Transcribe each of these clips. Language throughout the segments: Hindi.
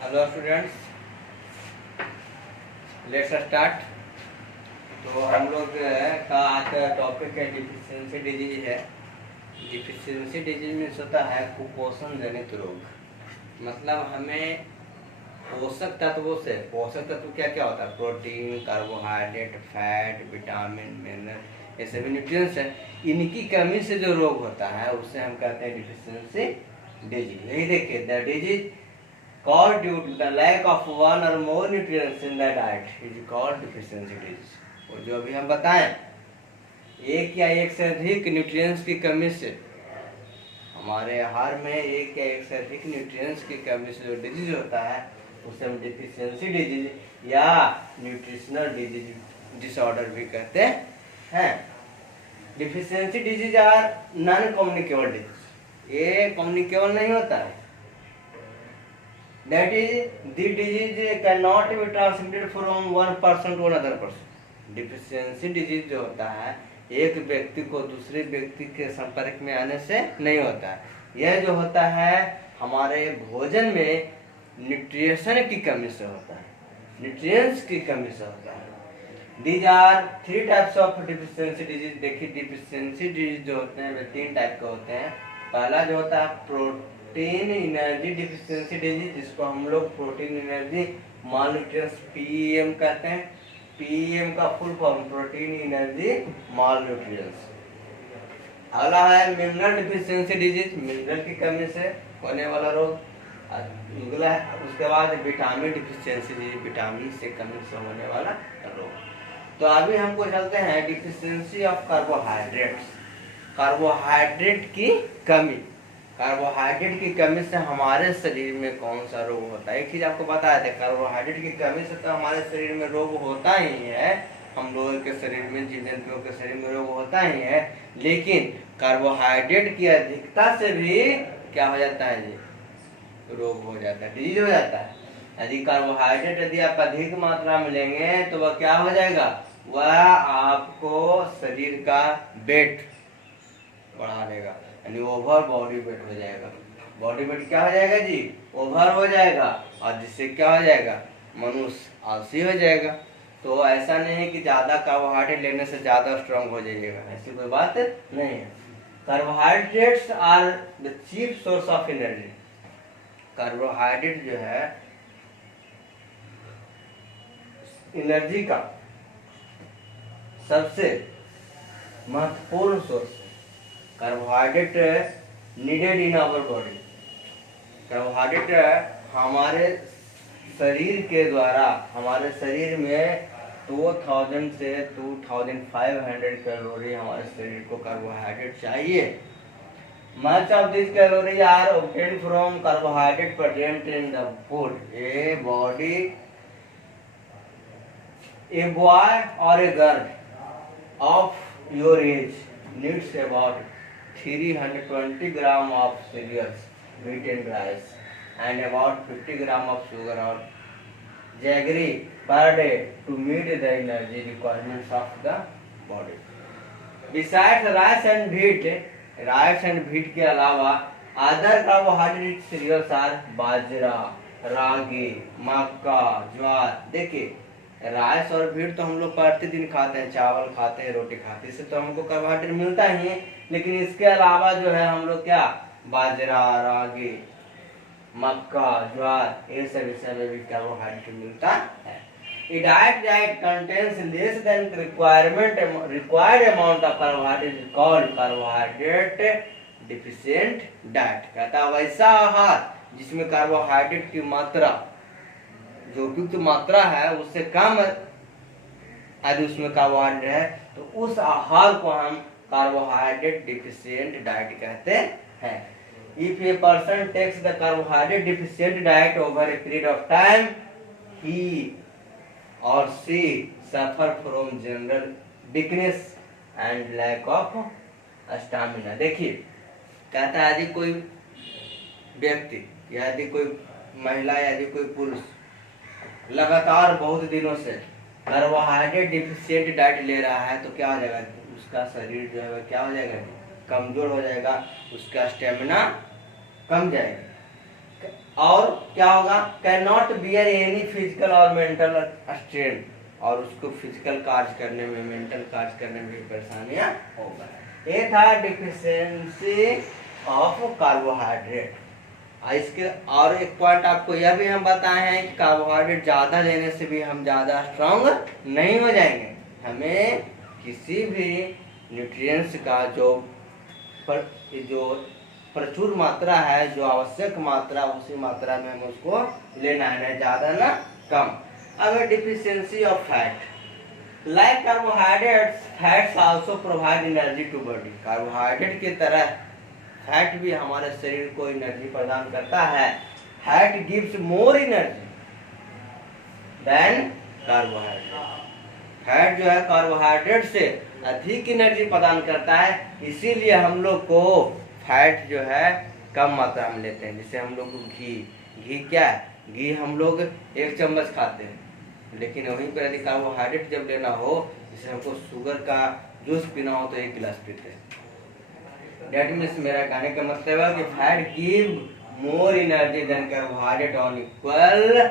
Hello students, let's start. तो हम लोग का आज का टॉपिक है डिफिशियंसी डिजीज है। डिफिशियंसी डिजीज में होता है कुपोषण जनित रोग। मतलब हमें पोषक तत्व क्या क्या होता है? Protein, carbohydrate, fat, vitamin, mineral, ये सभी न्यूट्रिएंट्स हैं। इनकी कमी से जो रोग होता है उसे हम कहते हैं डिफिशियंसी डिजीज। यही देखिए, the disease called due to the lack of one or more nutrients in the diet is called deficiency disease। और जो अभी हम बताएं, एक या एक से अधिक न्यूट्रिएंट्स की कमी से हमारे आहार में एक या एक से अधिक न्यूट्रिएंट्स की कमी से जो डिजीज होता है उसे हम डिफिशियंसी डिजीज या न्यूट्रिशनल डिजीज डिसऑर्डर भी कहते हैं। Deficiency disease are non communicable disease. ये कम्युनिकेबल नहीं होता है। That is, the disease cannot be transmitted from one person to another person। Deficiency disease जो होता है एक व्यक्ति को दूसरे व्यक्ति के संपर्क में आने से नहीं होता है। यह जो होता है हमारे भोजन में न्यूट्रिशन की कमी से होता है, न्यूट्रिएंट्स की कमी से होता है। These are three types of deficiency disease। देखिए, डिफिशियंसी डिजीज जो होते हैं वे तीन टाइप के होते हैं। पहला जो होता है प्रोटीन एनर्जी डिफिशियंसी डिजीज, जिसको हम लोग प्रोटीन एनर्जी मालन्यूट्रिएंस पीएम कहते हैं। पीएम का फुल फॉर्म प्रोटीन एनर्जी मालन्यूट्रिएंस। अगला है मिनरल डिफिशियंसी डिजीज, मिनरल की कमी से होने वाला रोग। अगला है उसके बाद विटामिन डिफिशियंसी डिजीज, विटामिन से कमी से होने वाला रोग। तो अभी हमको चलते हैं डिफिशियंसी ऑफ कार्बोहाइड्रेट्स। कार्बोहाइड्रेट की कमी। कार्बोहाइड्रेट की कमी से हमारे शरीर में कौन सा रोग होता है? एक चीज आपको बताया था, कार्बोहाइड्रेट की कमी से तो हमारे शरीर में रोग होता ही है। हम लोगों के शरीर में, जीव जंतुओं के शरीर में रोग होता ही है, लेकिन कार्बोहाइड्रेट की अधिकता से भी क्या हो जाता है जी? रोग हो जाता है, डिजीज हो जाता है। यदि कार्बोहाइड्रेट यदि आप अधिक मात्रा में लेंगे तो वह क्या हो जाएगा? वह आपको शरीर का वेट बढ़ा देगा, यानी ओवर बॉडी वेट हो जाएगा। बॉडी वेट क्या हो जाएगा जी? ओवर हो जाएगा, और जिससे क्या हो जाएगा? मनुष्य आलसी हो जाएगा। तो ऐसा नहीं है कि ज्यादा कार्बोहाइड्रेट लेने से ज्यादा स्ट्रांग हो जाइएगा, ऐसी कोई बात नहीं है। Carbohydrates are the chief source of energy. Carbohydrate जो है एनर्जी का सबसे महत्वपूर्ण source. Carbohydrate needed in our body. Carbohydrate हमारे शरीर के द्वारा, हमारे शरीर में 2000 से 2500 कैलोरी हमारे शरीर को कार्बोहाइड्रेट चाहिए। Much of this calorie are obtained from carbohydrate present in the food. A body, a boy or a girl of your age needs about 320 gram of cereals, wheat and rice, and about 50 gram of sugar or jaggery per day to meet the energy requirements of the body। Besides rice and wheat के अलावा other carbohydrate cereals are बाजरा, रागी, मक्का, ज्वार। देखिए, राइस और व्हीट तो हम लोग प्रतिदिन खाते हैं, चावल खाते हैं, रोटी खाते हैं, इससे तो हमको कार्बोहाइड्रेट मिलता ही है। लेकिन इसके अलावा जो है हम लोग क्या, बाजरा, रागी, मक्का, ज्वार, ये सब में भी कार्बोहाइड्रेट मिलता है। A diet that contains less than required amount of carbohydrate is called carbohydrate deficient diet। कहता है वैसा आहार जिसमें कार्बोहाइड्रेट की मात्रा, जो उपयुक्त मात्रा है उससे कम यदि उसमें कार्बोहाइड्रेट है तो उस आहार को हम कार्बोहाइड्रेट डिफिशिएंट डाइट कहते हैं। If a person takes the carbohydrate deficient diet over a period of time, he or she suffer from general weakness and lack of stamina. देखिए, कहता है यदि कोई व्यक्ति या यदि कोई महिला या यदि कोई पुरुष लगातार बहुत दिनों से कार्बोहाइड्रेट डिफिशिएंट डाइट ले रहा है तो क्या हो जाएगा? उसका शरीर जो है क्या हो जाएगा? कमजोर हो जाएगा, उसका स्टेमिना कम जाएगा। और क्या होगा, can not bear any physical और मेंटल स्ट्रेन, और उसको फिजिकल कार्य करने में, मेंटल कार्य करने में भी परेशानियां होगा। ये था डिफिशियंसी ऑफ कार्बोहाइड्रेट। इसके और एक पॉइंट आपको यह भी हम बताए हैं कि कार्बोहाइड्रेट ज़्यादा लेने से भी हम ज़्यादा स्ट्रांग नहीं हो जाएंगे। हमें किसी भी न्यूट्रिएंट्स का जो प्रचुर मात्रा है, जो आवश्यक मात्रा, उसी मात्रा में हमें उसको लेना है, न ज़्यादा ना कम। अगर deficiency of fat, like carbohydrates, fats also provide energy to body. Carbohydrate की तरह फैट भी हमारे शरीर को एनर्जी प्रदान करता है। Fat gives more energy than carbohydrate. Fat जो है कार्बोहाइड्रेट से अधिक एनर्जी प्रदान करता है, इसीलिए हम लोग को फैट जो है कम मात्रा में लेते हैं। जैसे हम लोग को घी क्या है, घी हम लोग 1 चम्मच खाते हैं, लेकिन वहीं पर यदि कार्बोहाइड्रेट जब लेना हो, जैसे हमको शुगर का जूस पीना हो तो 1 गिलास पीते हैं। That means मेरा कहने का मतलब है कि fat give more energy than carbohydrate on equal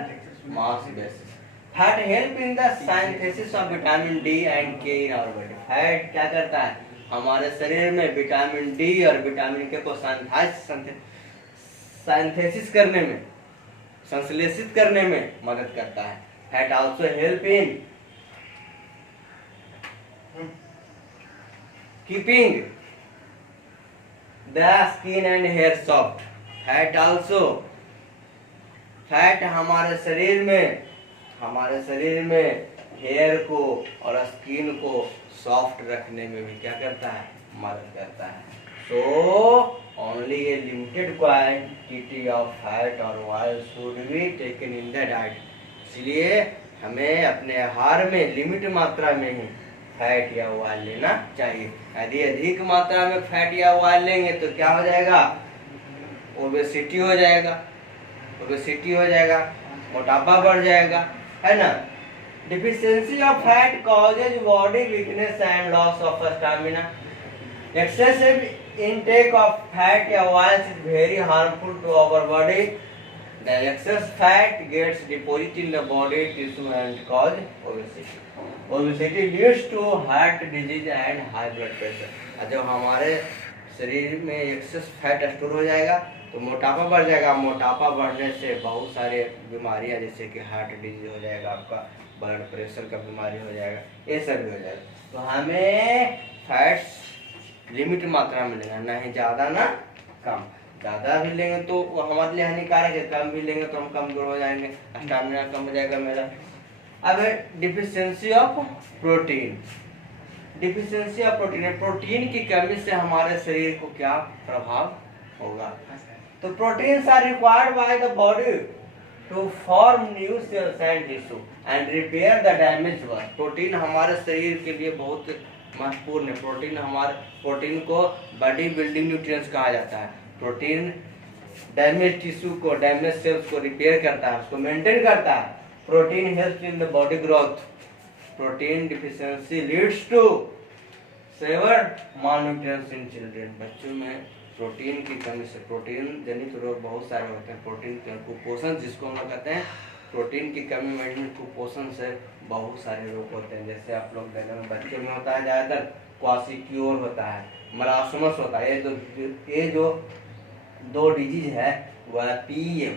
mass basis. Fat help in the synthesis of vitamin D and K in our body. Fat क्या करता है, हमारे शरीर में विटामिन डी और विटामिन के को सिंथेसिस करने में, संश्लेषित करने में मदद करता है। Fat also help in keeping the skin and hair soft. Fat हमारे शरीर में हेयर को और स्किन को सॉफ्ट रखने में भी क्या करता है, मदद करता है। So only a limited quantity of fat और oil should be taken in the diet. इसलिए हमें अपने आहार में लिमिट मात्रा में ही फैट या ऑयल लेना चाहिए। यदि अधिक मात्रा में फैट या ऑयल लेंगे तो क्या हो जाएगा, ओबेसिटी हो जाएगा, मोटापा बढ़ जाएगा, है ना। Deficiency of fat causes body weakness and loss of stamina. Excessive intake of fat या oil is very harmful to our body. The excess fat gets deposited in the body tissue and cause obesity. Obesity leads to heart disease and high blood pressure. जब हमारे शरीर में एक्सेस फैट स्टोर हो जाएगा तो मोटापा बढ़ जाएगा। मोटापा बढ़ने से बहुत सारे बीमारियां, जैसे कि हार्ट डिजीज हो जाएगा, आपका ब्लड प्रेशर का बीमारी हो जाएगा, ये सब भी हो जाएगा। तो हमें फैट्स लिमिट मात्रा में लेना, ना ही ज़्यादा ना कम। ज़्यादा भी लेंगे तो वो हमारे लिए हानिकारक है, कम भी लेंगे तो हम कमजोर हो जाएंगे, स्टैमिना कम हो जाएगा मेरा। अब डिफिशियंसी ऑफ प्रोटीन। प्रोटीन की कमी से हमारे शरीर को क्या प्रभाव होगा। तो proteins are required by the body to form new cells and tissue and repair the damage one. Protein हमारे शरीर के लिए बहुत महत्वपूर्ण है। प्रोटीन को बॉडी बिल्डिंग न्यूट्रिएंट्स कहा जाता है। प्रोटीन डैमेज टिश्यू को, डैमेज सेल्स को रिपेयर करता है, उसको मेंटेन करता है। Protein helps in the body growth. Protein deficiency leads to severe malnutrients in children. बच्चों में प्रोटीन की कमी से प्रोटीन जनित रोग बहुत सारे होते हैं। प्रोटीन कुपोषण जिसको हम लोग कहते हैं, प्रोटीन की कमी में कुपोषण से बहुत सारे रोग होते हैं। जैसे आप लोग देने में बच्चों में होता है ज़्यादातर क्वासिक्योर होता है, मरासमस होता है। ये जो 2 डिजीज है वह पीएम,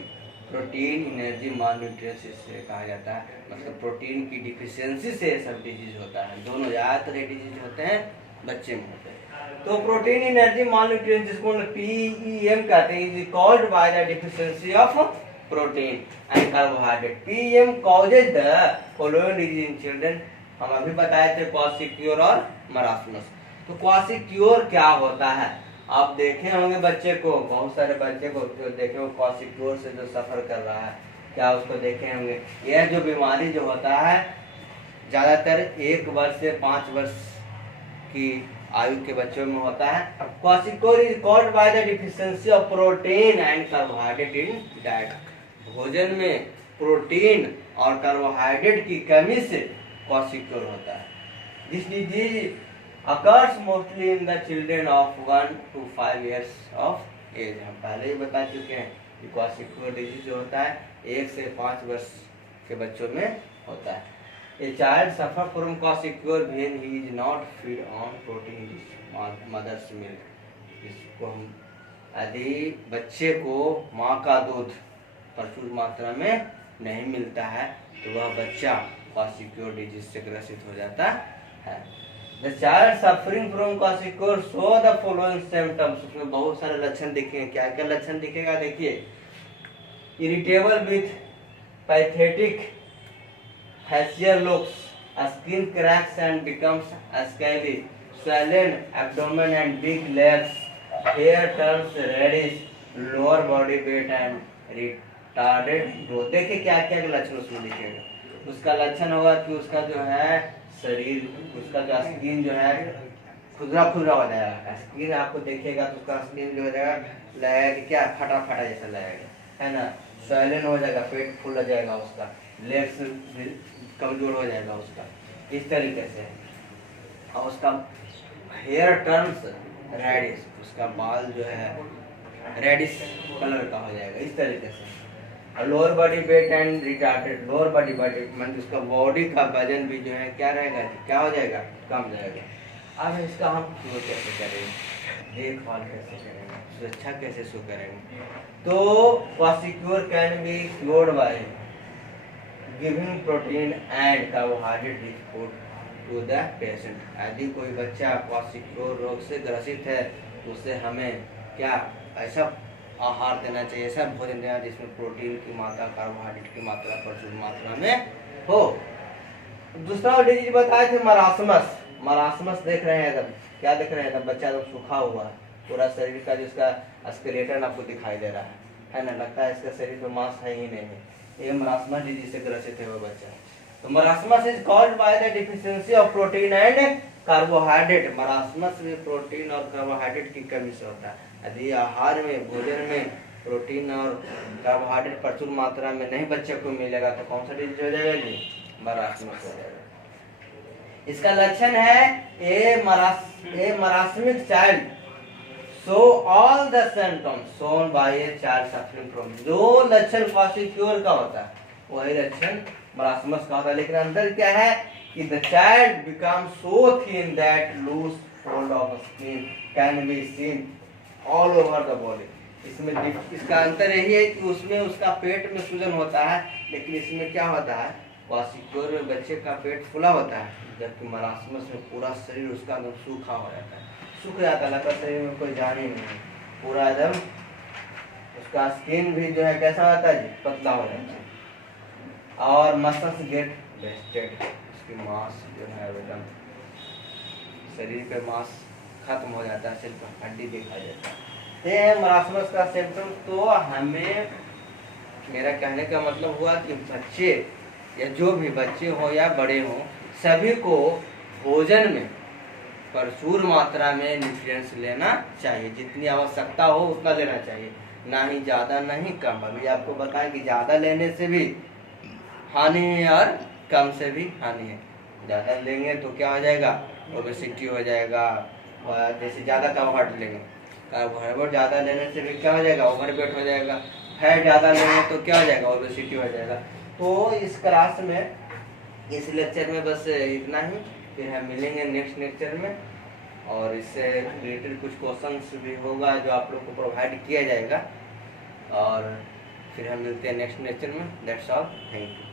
प्रोटीन एनर्जी मालन्यूट्रिशन से कहा जाता है। मतलब प्रोटीन की डिफिशियंसी से सब डिजीज होता है। दोनों ज़्यादातर डिजीज होते हैं बच्चे में होते हैं। तो प्रोटीन एनर्जी मालन्यूट्रिशन जिसको पीईएम कहते हैं, is called by the deficiency of protein and carbohydrate. PM causes the following disease in children. हम अभी बताए थे क्वासिक्योर और मरासमस। तो क्वासिक्योर क्या होता है, आप देखे होंगे बच्चे को, बहुत सारे बच्चे को जो देखे हो क्वासिक्योर से जो सफर कर रहा है, क्या उसको देखे होंगे। यह जो बीमारी जो होता है ज़्यादातर 1 वर्ष से 5 वर्ष की आयु के बच्चों में होता है। Kwashiorkor is called by the deficiency of protein and carbohydrate in diet. भोजन में प्रोटीन और कार्बोहाइड्रेट की कमी से क्वासिक्योर होता है। This disease occurs mostly in the children of 1 to 5 years of age। हम पहले ही बता चुके हैं क्वाशिक्योर डिजीज जो होता है 1 से 5 वर्ष के बच्चों में होता है। A child suffer from kwashiorkor when he is not feed on protein rich mother's milk. इसको हम यदि बच्चे को माँ का दूध प्रचुर मात्रा में नहीं मिलता है तो वह बच्चा क्वाशिक्योर डिजीज से ग्रसित हो जाता है। The child suffering from kwashiorkor show the following symptoms. उसमें बहुत सारे लक्षण दिखेंगे। क्या क्या लक्षण दिखेगा देखिए, irritable with pathetic facial looks, skin cracks and becomes scaly, swollen abdomen and big legs, hair turns reddish, lower body weight and retarded growth। देखिए क्या क्या लक्षण उसमें दिखेगा। उसका लक्षण होगा कि उसका जो है शरीर, उसका जो स्किन जो है खुदरा खुदरा हो जाएगा। स्किन आपको देखिएगा तो उसका स्किन जो हो जाएगा लगेगा कि क्या फटा फटा जैसा लगेगा, है ना। स्वैलन हो जाएगा, पेट फूल जाएगा, उसका लेग्स कमजोर हो जाएगा उसका, इस तरीके से। और उसका हेयर टर्न्स रेडिश, उसका बाल जो है रेडिश कलर का हो जाएगा, इस तरीके से। और lower body weight and retarded, lower body मतलब उसका बॉडी का वजन भी जो है क्या रहेगा, क्या हो जाएगा, कम जाएगा। अब इसका हम क्योर कैसे करेंगे, देखभाल कैसे करेंगे, सुरक्षा कैसे शो करेंगे। तो kwashiorkor can be cured by giving protein and carbohydrate rich food to the patient. यदि कोई बच्चा क्वाशिक्योर रोग से ग्रसित है तो उसे हमें क्या ऐसा आहार देना चाहिए, ऐसा भोजन देना जिसमें प्रोटीन की मात्रा, कार्बोहाइड्रेट की मात्रा प्रचुर मात्रा में हो। दूसरा डिजीज बताए थे मरासमस। मरासमस देख रहे हैं तब, क्या देख रहे हैं तब, बच्चा तो सूखा हुआ है, पूरा शरीर का जिसका स्केलेटन आपको दिखाई दे रहा है ना, लगता है इसका शरीर में मांस है ही नहीं है। ये मरासमस डिजीज से ग्रसित है वो बच्चा। तो marasmus is called by the deficiency of protein and carbohydrate. Marasmus में प्रोटीन और कार्बोहाइड्रेट की कमी से होता है। यदि आहार में, भोजन में प्रोटीन और कार्बोहाइड्रेट प्रचुर मात्रा में नहीं बच्चे को मिलेगा तो कौन सा डिजीज हो जाएगा जी, मरासमस हो जाएगा। इसका लक्षण है ए मरासमिक child so all the symptoms shown by a child suffering from, जो लक्षण क्वाशिक्योर का होता है वही लक्षण मरासमस का होता है। लेकिन अंदर क्या है कि the child becomes so thin that loose fold of skin can be seen all over the body। इसमें इसका अंतर यही है कि उसमें उसका पेट में सूजन होता है, लेकिन इसमें क्या होता है, क्वाशिक्योर में बच्चे का पेट फुला होता है, जबकि मरासमस में पूरा शरीर उसका एकदम सूखा हो जाता है, सूख जाता है, लगता शरीर में कोई जान ही नहीं, पूरा एकदम उसका स्किन भी जो है कैसा होता है जी, पतला हो जाता है। और मसल्स गेट वेस्टेड, उसकी मांस जो है एकदम शरीर पे मांस खत्म हो जाता है, सिर्फ हड्डी दिखाई देता है। ये है मरासमस का सिम्टम। तो हमें, मेरा कहने का मतलब हुआ कि बच्चे या जो भी बच्चे हो या बड़े हो, सभी को भोजन में प्रचुर मात्रा में न्यूट्रिएंट्स लेना चाहिए, जितनी आवश्यकता हो उतना लेना चाहिए, ना ही ज़्यादा ना ही कम। अभी आपको बताएं कि ज़्यादा लेने से भी हानि है और कम से भी हानि है। ज़्यादा लेंगे तो क्या हो जाएगा, ओबेसिटी हो जाएगा, और जैसे ज़्यादा कार्बोहाइड्रेट लेंगे, कार्बोहाइड्रेट ज़्यादा लेने से भी क्या हो जाएगा, ओवरवेट हो जाएगा। फैट ज़्यादा लेंगे तो क्या हो जाएगा, ओबेसिटी हो जाएगा। तो इस क्लास में, इस लेक्चर में बस इतना ही, फिर हम मिलेंगे नेक्स्ट लेक्चर में, और इससे रिलेटेड कुछ क्वेश्चंस भी होगा जो आप लोग को प्रोवाइड किया जाएगा, और फिर हम मिलते हैं नेक्स्ट लेक्चर में। That's all, thank you.